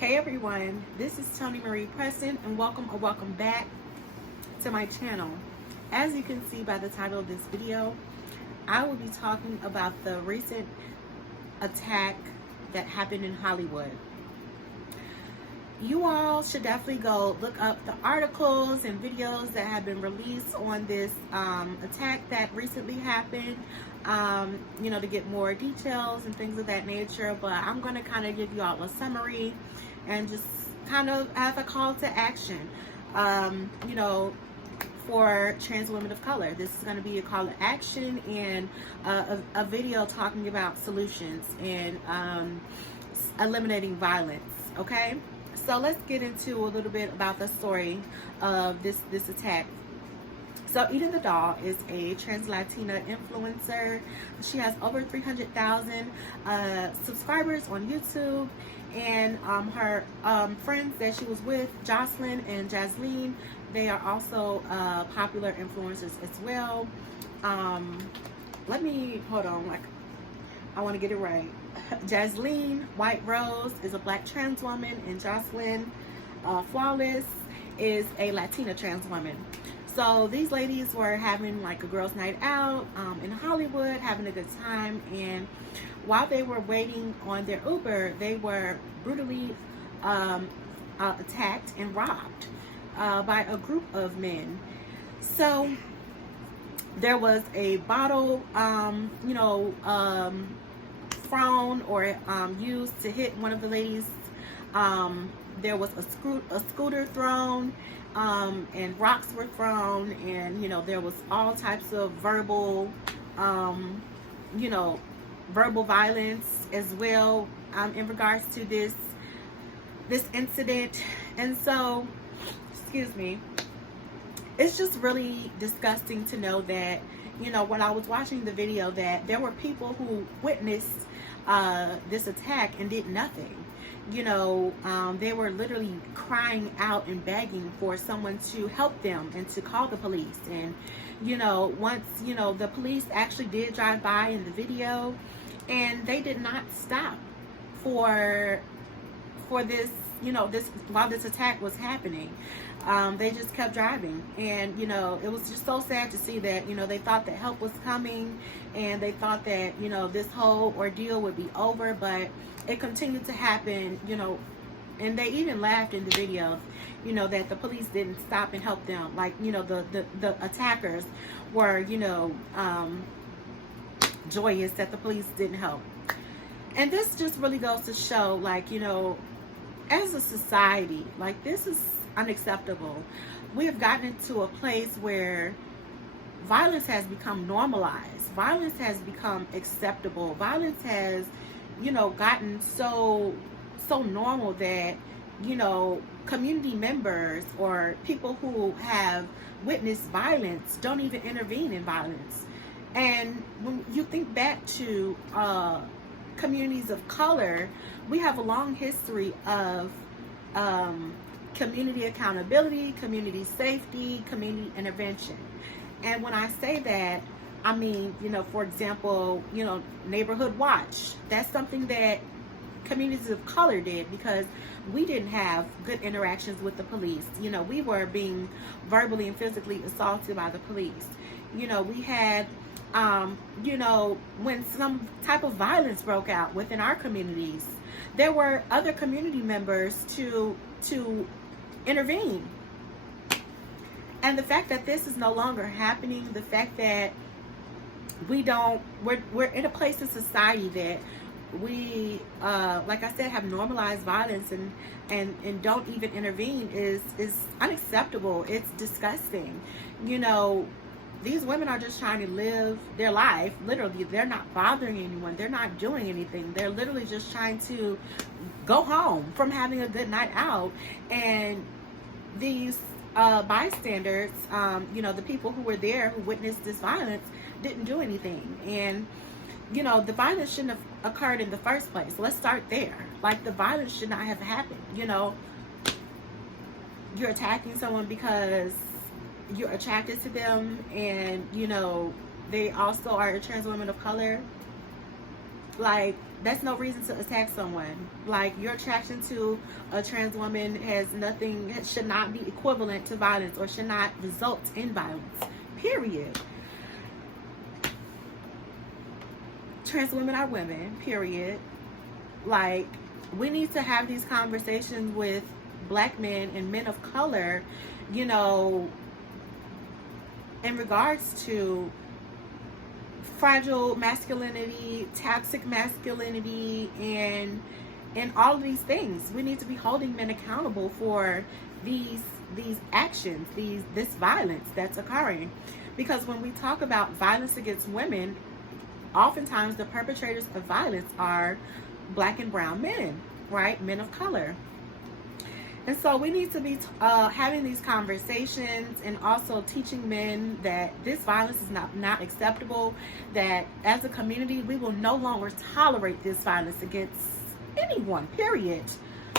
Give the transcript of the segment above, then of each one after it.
Hey everyone, this is ToniMarie Preston and welcome back to my channel. As you can see by the title of this video, I will be talking about the recent attack that happened in Hollywood. You all should definitely go look up the articles and videos that have been released on this attack that recently happened, to get more details and things of that nature. But I'm going to kind of give you all a summary and just kind of have a call to action, for trans women of color. This is going to be a call to action and a video talking about solutions and eliminating violence, okay? So let's get into a little bit about the story of this attack. So Eden the Doll is a trans Latina influencer. She has over 300,000 subscribers on YouTube, and her friends that she was with, Joslyn and Jaslyn, they are also popular influencers as well. Let me hold on, I want to get it right. Jaslyn Whiterose is a black trans woman, and Joslyn Flawless is a Latina trans woman. So these ladies were having like a girls' night out in Hollywood, having a good time, and while they were waiting on their Uber, they were brutally attacked and robbed by a group of men. So there was a bottle, thrown or used to hit one of the ladies. There was a scooter thrown, and rocks were thrown, and there was all types of verbal verbal violence as well in regards to this incident. And so, excuse me, it's just really disgusting to know that when I was watching the video, that there were people who witnessed this attack and did nothing. They were literally crying out and begging for someone to help them and to call the police. And once the police actually did drive by in the video, and they did not stop for this while this attack was happening. They just kept driving, and it was just so sad to see that they thought that help was coming, and they thought that this whole ordeal would be over, but it continued to happen, and they even laughed in the video, that the police didn't stop and help them. Like, the attackers were, joyous that the police didn't help. And this just really goes to show, like, as a society, like, this is unacceptable. We have gotten into a place where violence has become normalized. Violence has become acceptable. Violence has gotten so normal that community members or people who have witnessed violence don't even intervene in violence. And when you think back to communities of color, we have a long history of community accountability, community safety, community intervention. And when I say that, I mean, for example, neighborhood watch. That's something that communities of color did, because we didn't have good interactions with the police. We were being verbally and physically assaulted by the police. We had, when some type of violence broke out within our communities, there were other community members to intervene. And the fact that this is no longer happening, the fact that we're in a place in society that we, like I said, have normalized violence and don't even intervene is unacceptable. It's disgusting. These women are just trying to live their life. Literally, they're not bothering anyone. They're not doing anything. They're literally just trying to go home from having a good night out. And these bystanders, the people who were there who witnessed this violence, didn't do anything. And the violence shouldn't have occurred in the first place. Let's start there. Like, the violence should not have happened. You're attacking someone because you're attracted to them, and they also are a trans woman of color. Like, that's no reason to attack someone. Like, your attraction to a trans woman has nothing, it should not be equivalent to violence or should not result in violence, period. Trans women are women, period. Like, we need to have these conversations with black men and men of color, you know, in regards to fragile masculinity, toxic masculinity, and all of these things. We need to be holding men accountable for these actions, this violence that's occurring. Because when we talk about violence against women, oftentimes the perpetrators of violence are black and brown men, right? Men of color. And so we need to be having these conversations and also teaching men that this violence is not acceptable, that as a community, we will no longer tolerate this violence against anyone, period.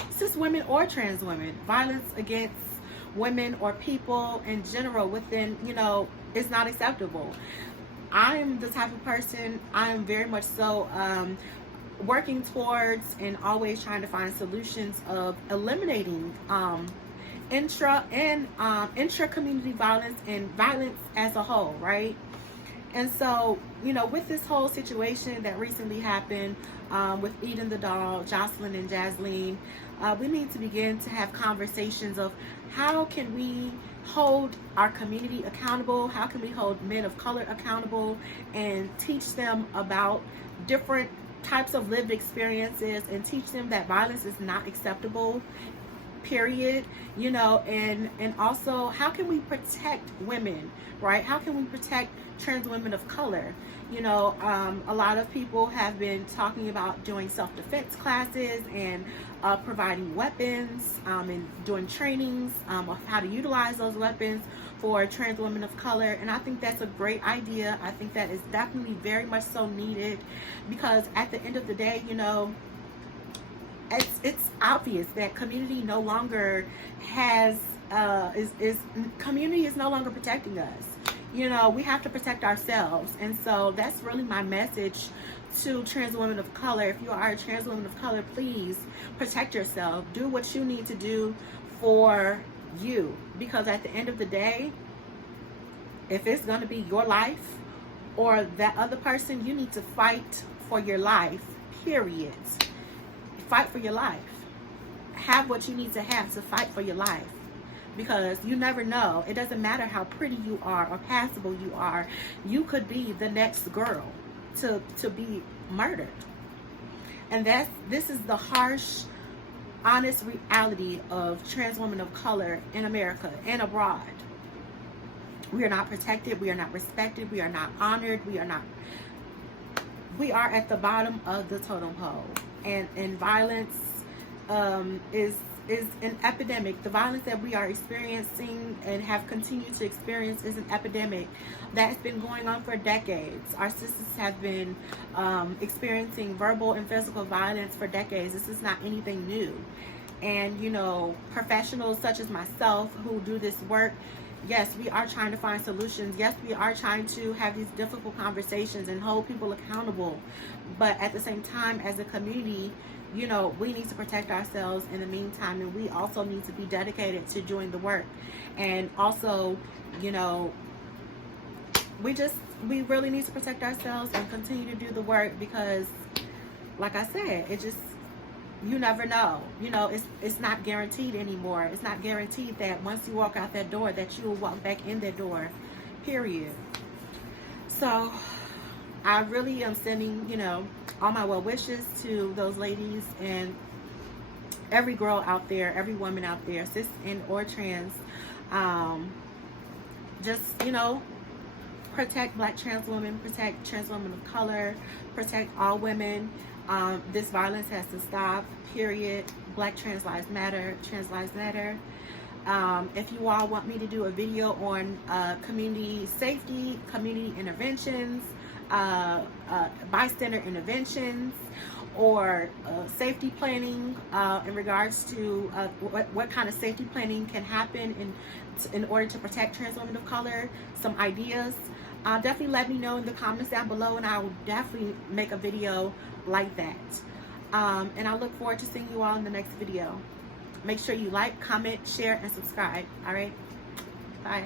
Cis women or trans women. Violence against women or people in general within, you know, is not acceptable. I am the type of person, I am very much so working towards and always trying to find solutions of eliminating intra-community violence and violence as a whole, right? And so, you know, with this whole situation that recently happened with Eden the doll, Joslyn and Jaslyn, we need to begin to have conversations of how can we hold our community accountable, how can we hold men of color accountable, and teach them about different types of lived experiences and teach them that violence is not acceptable, period. You know, and also how can we protect women, right? How can we protect trans women of color? You know, a lot of people have been talking about doing self-defense classes and providing weapons and doing trainings of how to utilize those weapons for trans women of color. And I think that's a great idea. I think that is definitely very much so needed, because at the end of the day, you know, it's obvious that community no longer has community is no longer protecting us. You know, we have to protect ourselves. And so that's really my message to trans women of color. If you are a trans woman of color, please protect yourself. Do what you need to do for you, because at the end of the day, if it's going to be your life or that other person, you need to fight for your life, period. Fight for your life. Have what you need to have to fight for your life, because you never know. It doesn't matter how pretty you are or passable you are. You could be the next girl to be murdered. And this is the harsh, honest reality of trans women of color in America and abroad. We are not protected. We are not respected. We are not honored. We are at the bottom of the totem pole. And violence is an epidemic. The violence that we are experiencing and have continued to experience is an epidemic that's been going on for decades. Our sisters have been experiencing verbal and physical violence for decades. This is not anything new. And, you know, professionals such as myself who do this work, yes, we are trying to find solutions. Yes, we are trying to have these difficult conversations and hold people accountable. But at the same time, as a community, you know, we need to protect ourselves in the meantime, and we also need to be dedicated to doing the work. And also, you know, we really need to protect ourselves and continue to do the work, because like I said, you never know. You know, it's not guaranteed anymore. It's not guaranteed that once you walk out that door that you will walk back in that door, period. So I really am sending, you know, all my well wishes to those ladies and every girl out there, every woman out there, cis and or trans. Just, you know, protect black trans women, protect trans women of color, protect all women. This violence has to stop, period. Black trans lives matter, trans lives matter. If you all want me to do a video on community safety, community interventions, bystander interventions, or safety planning in regards to what kind of safety planning can happen in order to protect trans women of color, some ideas, definitely let me know in the comments down below, and I will definitely make a video like that. And I look forward to seeing you all in the next video. Make sure you like, comment, share, and subscribe. All right? Bye.